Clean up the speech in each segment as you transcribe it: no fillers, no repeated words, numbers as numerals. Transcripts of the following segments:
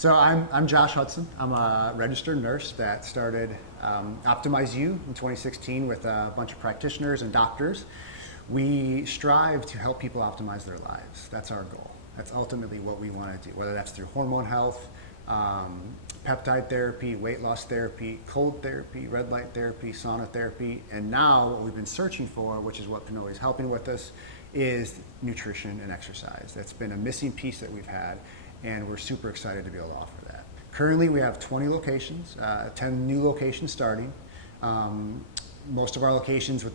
So I'm Josh Hudson. I'm a registered nurse that started �optimize_U in 2016 with a bunch of practitioners and doctors. We strive to help people optimize their lives. That's our goal. That's ultimately what we want to do, whether that's through hormone health, peptide therapy, weight loss therapy, cold therapy, red light therapy, sauna therapy, and now what we've been searching for, which is what PNOĒ is helping with us, is nutrition and exercise. That's been a missing piece that we've had, and we're super excited to be able to offer that. Currently, we have 20 locations, 10 new locations starting. Most of our locations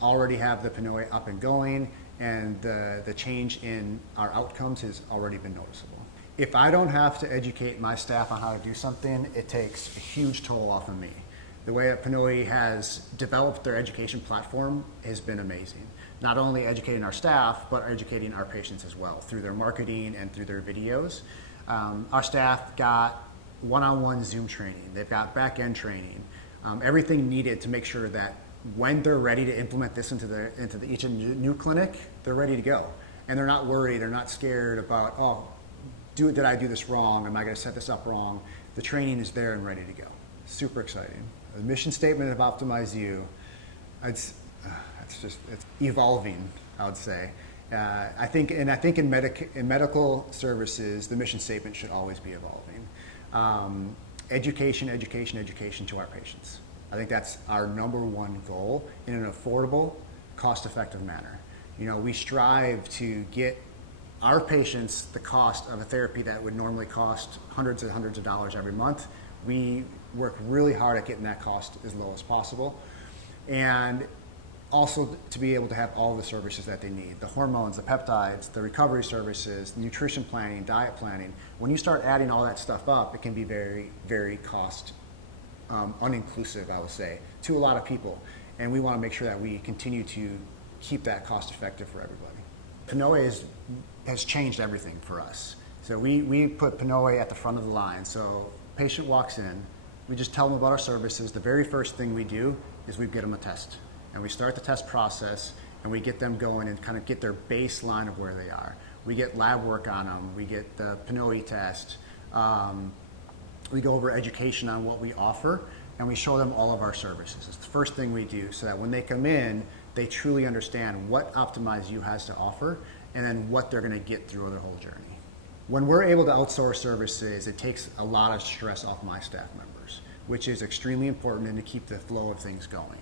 already have the PNOĒ up and going, and the change in our outcomes has already been noticeable. If I don't have to educate my staff on how to do something, it takes a huge toll off of me. The way that PNOĒ has developed their education platform has been amazing. Not only educating our staff, but educating our patients as well through their marketing and through their videos. Our staff got one-on-one Zoom training. They've got back-end training. Everything needed to make sure that when they're ready to implement this into each new clinic, they're ready to go. And they're not worried, they're not scared about, oh, did I do this wrong? Am I going to set this up wrong? The training is there and ready to go. Super exciting. The mission statement of optimize_U, it's evolving, I would say. I think in medical services, the mission statement should always be evolving. Education, education, education to our patients. I think that's our #1 goal in an affordable, cost-effective manner. You know, we strive to get our patients the cost of a therapy that would normally cost hundreds and hundreds of dollars every month. We work really hard at getting that cost as low as possible. And also to be able to have all the services that they need, the hormones, the peptides, the recovery services, nutrition planning, diet planning. When you start adding all that stuff up, it can be very, very cost uninclusive, I would say, to a lot of people. And we want to make sure that we continue to keep that cost effective for everybody. PNOĒ has changed everything for us. So we put PNOĥ at the front of the line. So patient walks in, we just tell them about our services. The very first thing we do is we get them a test. And we start the test process, and we get them going and kind of get their baseline of where they are. We get lab work on them. We get the PNOE test. We go over education on what we offer, and we show them all of our services. It's the first thing we do so that when they come in, they truly understand what optimize_U has to offer and then what they're going to get through their whole journey. When we're able to outsource services, it takes a lot of stress off my staff members, which is extremely important and to keep the flow of things going.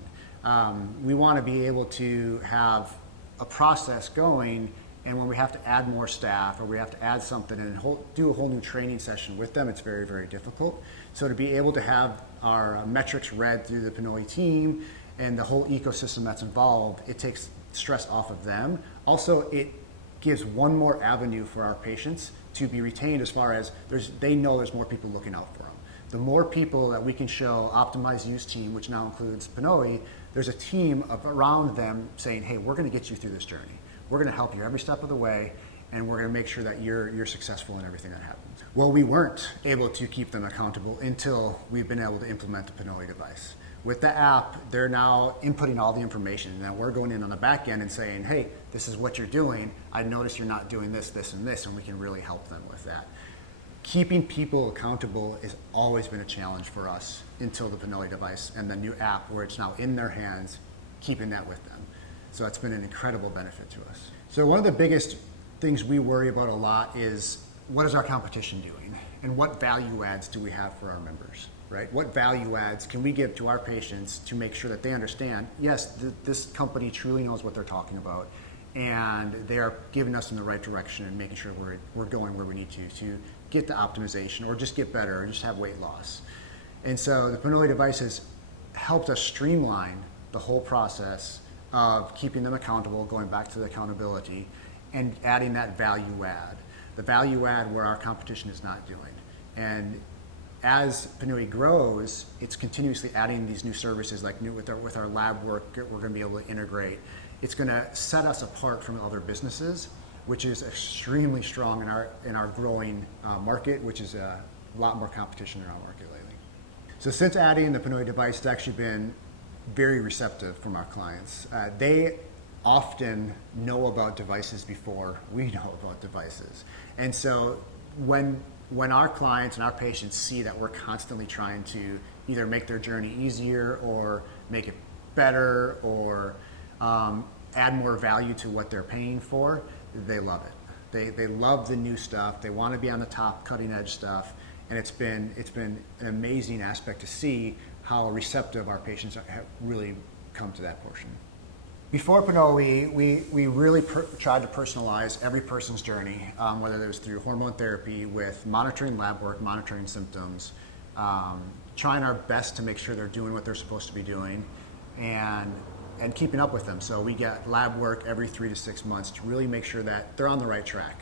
We want to be able to have a process going, and when we have to add more staff or we have to add something and do a whole new training session with them, it's very, very difficult. So to be able to have our metrics read through the PNOE team and the whole ecosystem that's involved, it takes stress off of them. Also, it gives one more avenue for our patients to be retained as far as they know there's more people looking out for them. The more people that we can show optimize_U's team, which now includes PNOE, there's a team around them saying, hey, we're going to get you through this journey. We're going to help you every step of the way, and we're going to make sure that you're successful in everything that happens. Well, we weren't able to keep them accountable until we've been able to implement the PNOE device. With the app, they're now inputting all the information. Now we're going in on the back end and saying, hey, this is what you're doing. I notice you're not doing this, this, and this, and we can really help them with that. Keeping people accountable has always been a challenge for us until the PNOE device and the new app where it's now in their hands, keeping that with them. So it's been an incredible benefit to us. So one of the biggest things we worry about a lot is what is our competition doing and what value adds do we have for our members, right? What value adds can we give to our patients to make sure that they understand, yes, this company truly knows what they're talking about and they are giving us in the right direction and making sure we're going where we need to get the optimization or just get better or just have weight loss. And so the PNOE device has helped us streamline the whole process of keeping them accountable, going back to the accountability, and adding that value add. The value add where our competition is not doing. And as PNOE grows, it's continuously adding these new services like with our lab work, we're going to be able to integrate. It's going to set us apart from other businesses, which is extremely strong in our growing market, which is a lot more competition in our market lately. So since adding the PNOE device, it's actually been very receptive from our clients. They often know about devices before we know about devices. And so when when our clients and our patients see that we're constantly trying to either make their journey easier or make it better or add more value to what they're paying for, they love it. They love the new stuff. They want to be on the top cutting edge stuff. And it's been an amazing aspect to see how receptive our patients have really come to that portion. Before PNOE, we really tried to personalize every person's journey, whether it was through hormone therapy with monitoring lab work, monitoring symptoms, trying our best to make sure they're doing what they're supposed to be doing, and keeping up with them. So we get lab work every 3 to 6 months to really make sure that they're on the right track.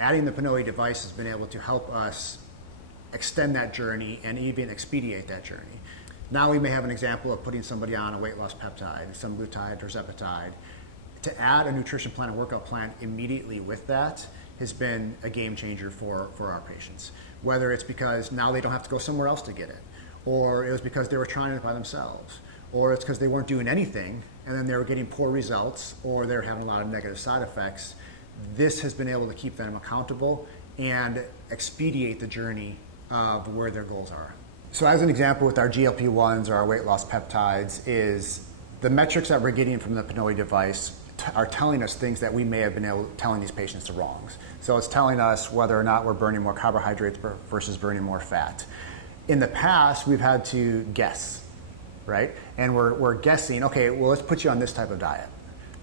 Adding the PNOE device has been able to help us extend that journey and even expedite that journey. Now we may have an example of putting somebody on a weight loss peptide, semaglutide or tirzepatide. To add a nutrition plan and workout plan immediately with that has been a game changer for our patients. Whether it's because now they don't have to go somewhere else to get it, or it was because they were trying it by themselves, or it's because they weren't doing anything and then they were getting poor results, or they're having a lot of negative side effects. This has been able to keep them accountable and expedite the journey of where their goals are. So as an example with our GLP-1s or our weight loss peptides is the metrics that we're getting from the PNOE device are telling us things that we may have been telling these patients the wrongs. So it's telling us whether or not we're burning more carbohydrates versus burning more fat. In the past, we've had to guess, right? And we're guessing, okay, well, let's put you on this type of diet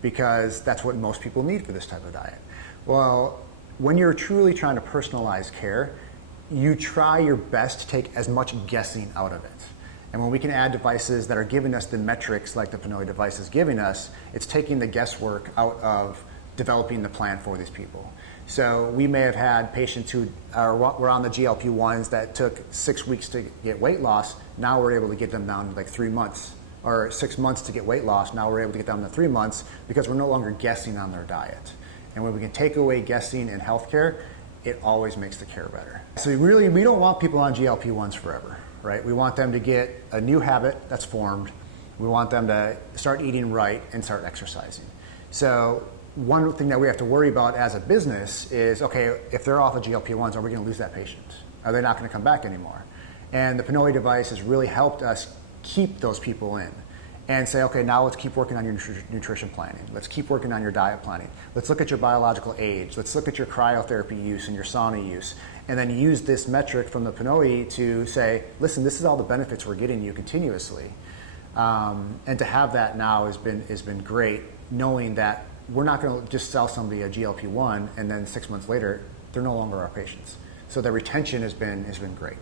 because that's what most people need for this type of diet. Well, when you're truly trying to personalize care, you try your best to take as much guessing out of it. And when we can add devices that are giving us the metrics like the PNOE device is giving us, it's taking the guesswork out of developing the plan for these people. So we may have had patients who were on the GLP-1s that took 6 weeks to get weight loss. Now we're able to get them down to like 3 months, or 6 months to get weight loss. Now we're able to get them to 3 months because we're no longer guessing on their diet. And when we can take away guessing in healthcare, it always makes the care better. So we don't want people on GLP-1s forever, right? We want them to get a new habit that's formed. We want them to start eating right and start exercising. So one thing that we have to worry about as a business is, okay, if they're off of GLP-1s, are we gonna lose that patient? Are they not gonna come back anymore? And the PNOE device has really helped us keep those people in and say, okay, now let's keep working on your nutrition planning. Let's keep working on your diet planning. Let's look at your biological age. Let's look at your cryotherapy use and your sauna use. And then use this metric from the PNOE to say, listen, this is all the benefits we're getting you continuously. And to have that now has been great, knowing that we're not gonna just sell somebody a GLP-1 and then 6 months later, they're no longer our patients. So the retention has been great.